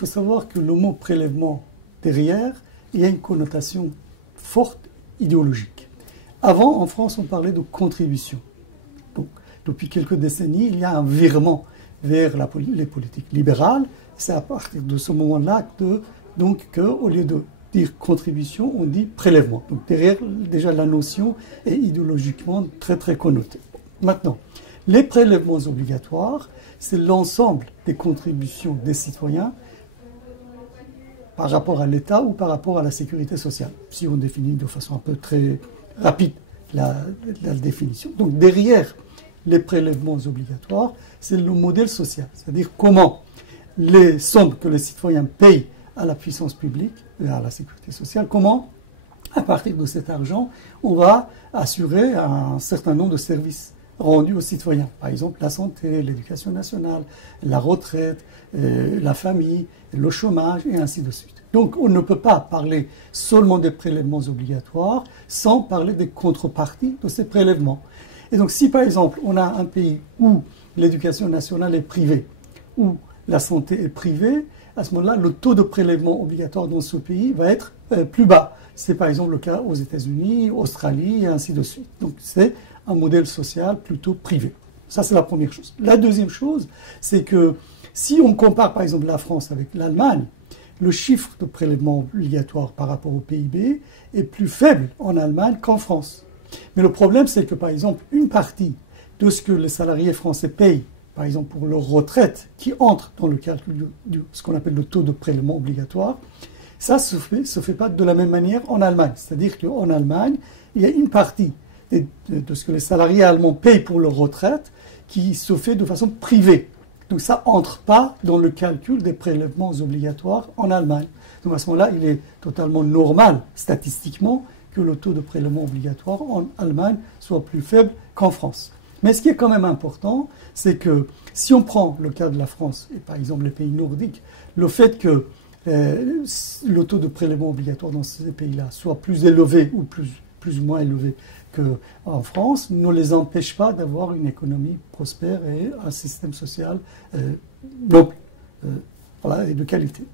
faut savoir que le mot prélèvement, derrière, il y a une connotation forte idéologique. Avant, en France, on parlait de contribution. Donc, depuis quelques décennies, il y a un virement vers les politiques libérales. C'est à partir de ce moment-là qu'au lieu de dire contribution, on dit prélèvement. Donc derrière, déjà, la notion est idéologiquement très, très connotée. Maintenant, les prélèvements obligatoires, c'est l'ensemble des contributions des citoyens par rapport à l'État ou par rapport à la sécurité sociale, si on définit de façon un peu très rapide la définition. Donc derrière les prélèvements obligatoires, c'est le modèle social, c'est-à-dire comment les sommes que les citoyens payent à la puissance publique, à la sécurité sociale, comment, à partir de cet argent, on va assurer un certain nombre de services rendus aux citoyens. Par exemple, la santé, l'éducation nationale, la retraite, la famille, le chômage, et ainsi de suite. Donc, on ne peut pas parler seulement des prélèvements obligatoires sans parler des contreparties de ces prélèvements. Et donc, si par exemple, on a un pays où l'éducation nationale est privée, où la santé est privée, à ce moment-là, le taux de prélèvement obligatoire dans ce pays va être plus bas. C'est par exemple le cas aux États-Unis, Australie, et ainsi de suite. Donc, c'est un modèle social plutôt privé. Ça, c'est la première chose. La deuxième chose, c'est que si on compare par exemple la France avec l'Allemagne, le chiffre de prélèvement obligatoire par rapport au PIB est plus faible en Allemagne qu'en France. Mais le problème, c'est que par exemple, une partie de ce que les salariés français payent, par exemple pour leur retraite, qui entre dans le calcul de ce qu'on appelle le taux de prélèvement obligatoire, ça ne se fait pas de la même manière en Allemagne. C'est-à-dire qu'en Allemagne, il y a une partie de ce que les salariés allemands payent pour leur retraite qui se fait de façon privée. Donc ça n'entre pas dans le calcul des prélèvements obligatoires en Allemagne. Donc à ce moment-là, il est totalement normal, statistiquement, que le taux de prélèvement obligatoire en Allemagne soit plus faible qu'en France. Mais ce qui est quand même important, c'est que si on prend le cas de la France et par exemple les pays nordiques, le fait que le taux de prélèvement obligatoire dans ces pays-là soit plus élevé ou plus ou moins élevé qu'en France, ne les empêche pas d'avoir une économie prospère et un système social noble et de qualité.